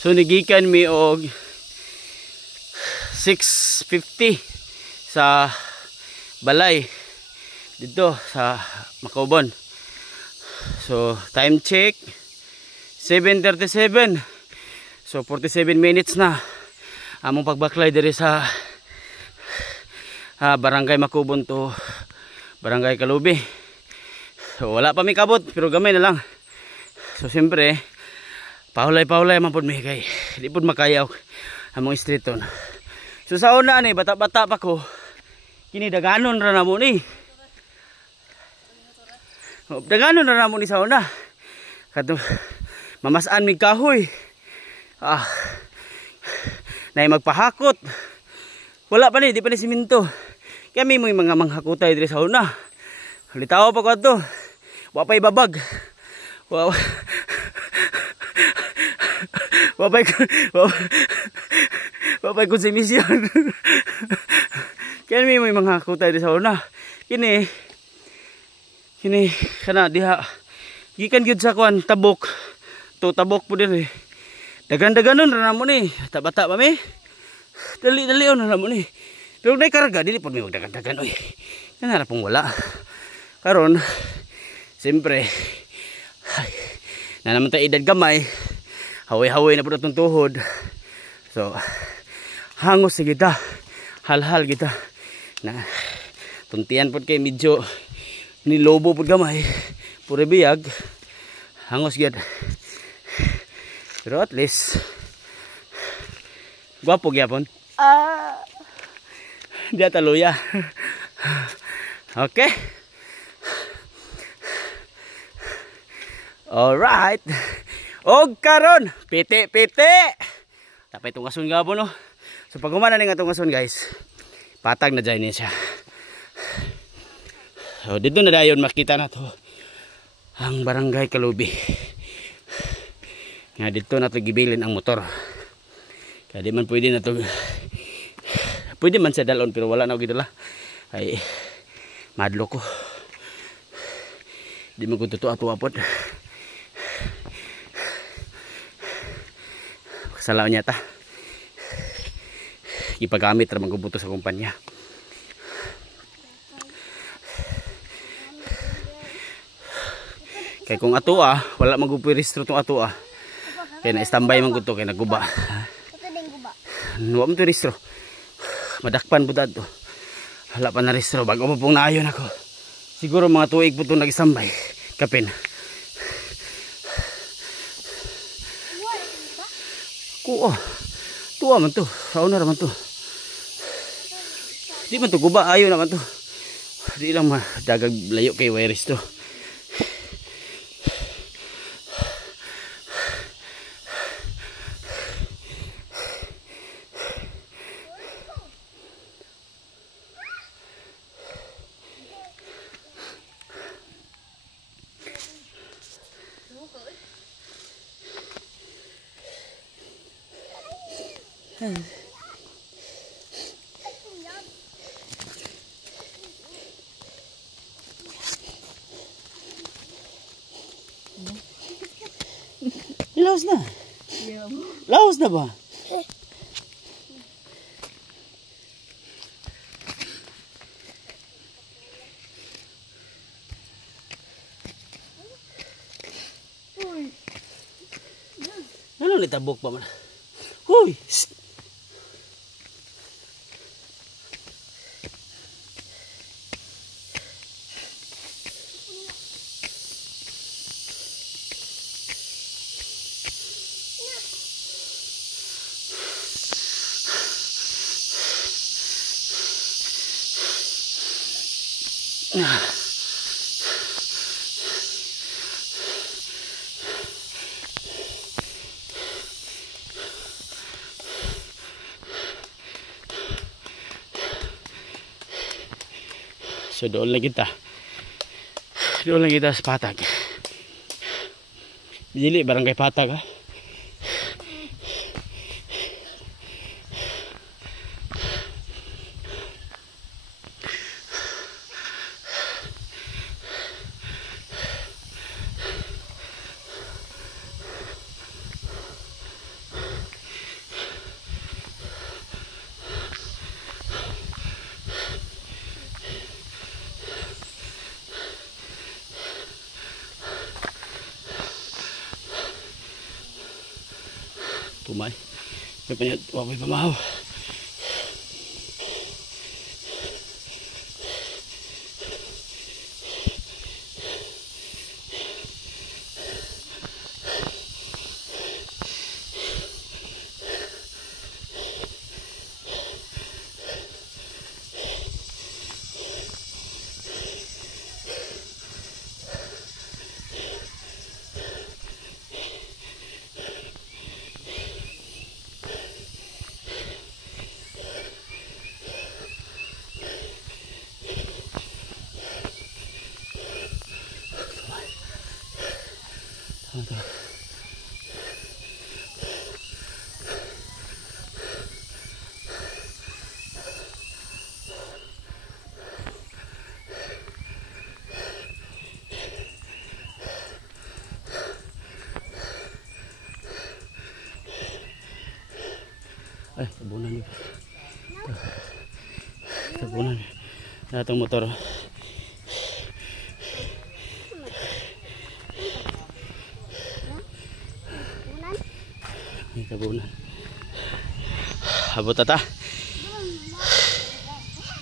So nigikan mi og 6:50 sa balay dito sa Makaubon. So time check 7:37. So 47 minutes na among pagbaklay diri sa Barangay Makaubon to Barangay Kalubi. So wala pa mi kabot pero gamay na lang. So siyempre pahulay-pahulay man pud mi kay di pud makayaw among streeton. So sa una ni bata-bata pa ko kini daganon ra namo ni. Daganon ra namo ni sa una. Kadto mamas-an mi kahoy. Nay magpahakot. Wala pa ni, di pa ni siminto. Kami mo yung mga manghakutay diri sa una. Litaw pa ko ato. Wa pa ibabag. Wow. Wapay konsumisyon. Kaya may mga kutay sa una. Kini kana diha. Gikan gyud sa kwan tabok. To tabok po diri. Dagan-daganon ra namo ni. Bata pa mi. Dali-dali on ra namo ni. Pero nay karga dili pud mi dagan-dagan oy. Kana ra pong wala. Karon siyempre na naman ta edad gamay. Haway-haway na po itong tuhod. So, hangos na kita. Hal-hal kita. Na, tuntian po kayo medyo nilobo po gamay. Pure biyag. Hangos kita. Pero at least, gwapo gyapon. Diya taluya. Okay. Alright. Og karon piti-piti. Tapay itong asun nga po no. So pag humana nga itong asun guys, patag na dyan niya siya. So dito na dayon makita na to ang Barangay Kalubi. Nga dito na to gibilin ang motor. Kaya di man pwede na to. Pwede man sa dalon pero wala na gito la. Ay madlo ko. Di man ko totoo ato apot. Kasalaw niya ta. Ipagamit ra magbuto sa kumpanya. Kay kung ato wala magupiristro tong ato Kay na standby man gud to kay naguba. Wa man to ristro. Madakpan pud adto. Wala pa na ristro bago pa pong naayon ako. Siguro mga tuig po itong nag-standby. Kapin. Tuwa man to. Rauna naman to. Di man to guba. Ayaw naman to. Di lang madagag layo kay wireless to. Laos na. Laos na ba? Ano nitabok pa man? Huy! So doon lang kita. Doon lang kita sa Patag. Dili barangay Patag Pumay. May panyad. Wapoy pamahaw. Ay, tabunan dito. Tabunan. Datang motor. Tabunan. Abot ata.